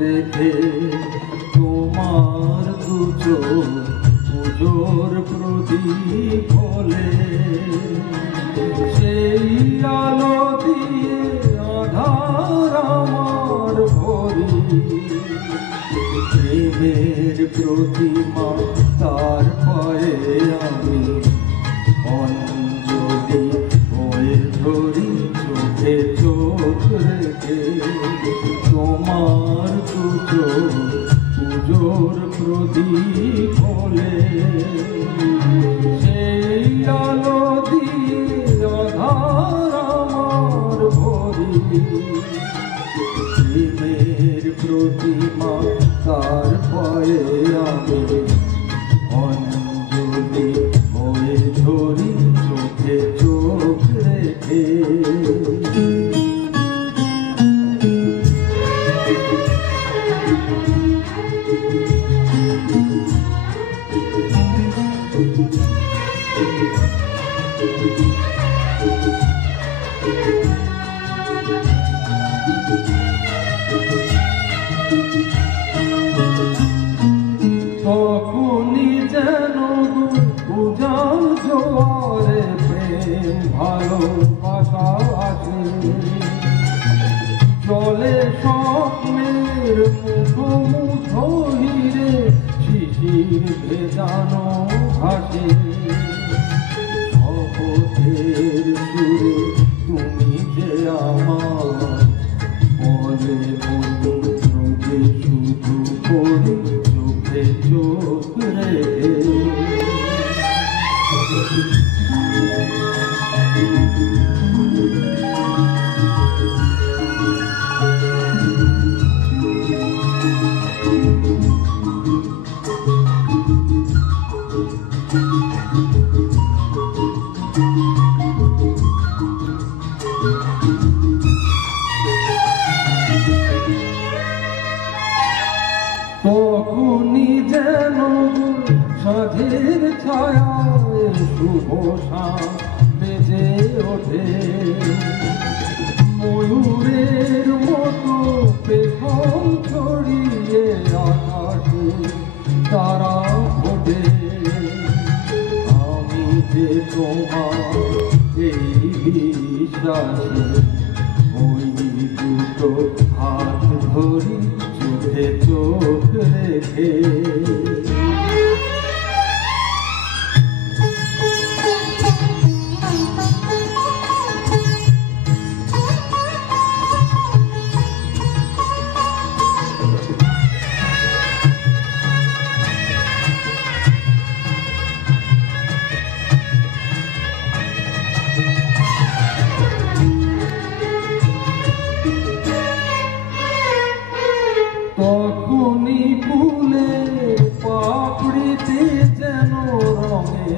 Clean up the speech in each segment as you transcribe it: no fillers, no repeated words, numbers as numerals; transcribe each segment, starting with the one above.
রেখে তোমার দু চোখ পুজোর প্রদীপ হলে সেই আলো দিয়ে আধার আমার ভরি প্রেমের প্রতিমা তার পায়ে আমি অঞ্জলি হয়ে ধরি চোখে চোখ রেখে তোমার দু চোখ পুজোর প্রদীপ হলে সেই আলো দিয়ে আধার আমার ভরি প্রেমের প্রতিমা তার পায়ে আমি অঞ্জলি হয়ে ধরি চোখে চোখ রেখে তখনই যেন উজান জোয়ারে প্রেম ভালোবাসা আছে চলে স্বপ্নের মুঠো মুঠো হিরে শিশির ভেজানো ঘাসে শপথের সুরে তুমি যে আমার বলে মন্ত্রকে শুধু পড়ি চোখে চোখ রেখে তখনই যেন সাধের ছায়ায় শুভ শাম বেজে ওঠে ময়ূরের মতো পেখম ছড়িয়ে আকাশে তারা ফোটে আমি যে তোমার এই বিশ্বাসে ওই দুটো হাত ধরি চোখে চোখ রেখে তখনই ফুলের পাপড়িতে যেন রঙে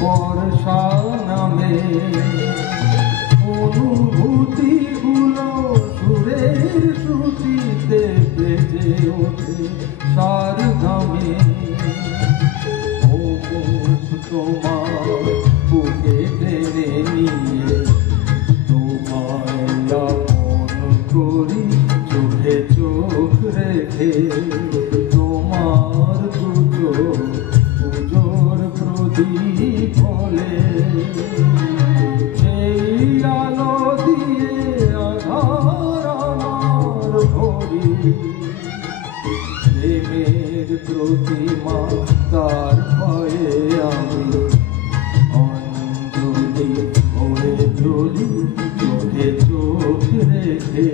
বর্ষা নামে অনুভূতিগুলো সুরের শ্রুতিতে বেজে ওঠে সারগামে ও মুখ তোমার বুকে টেনে নিয়ে তোমায় আপন করি চোখে চোখ রেখে তোমার দুটো পুজোর প্রদীপ হলে সেই আলো দিয়ে আধার আমার ভরি প্রেমের প্রতিমা তার পায়ে আমি অঞ্জলি হয়ে জ্বলি চোখে চোখ রেখে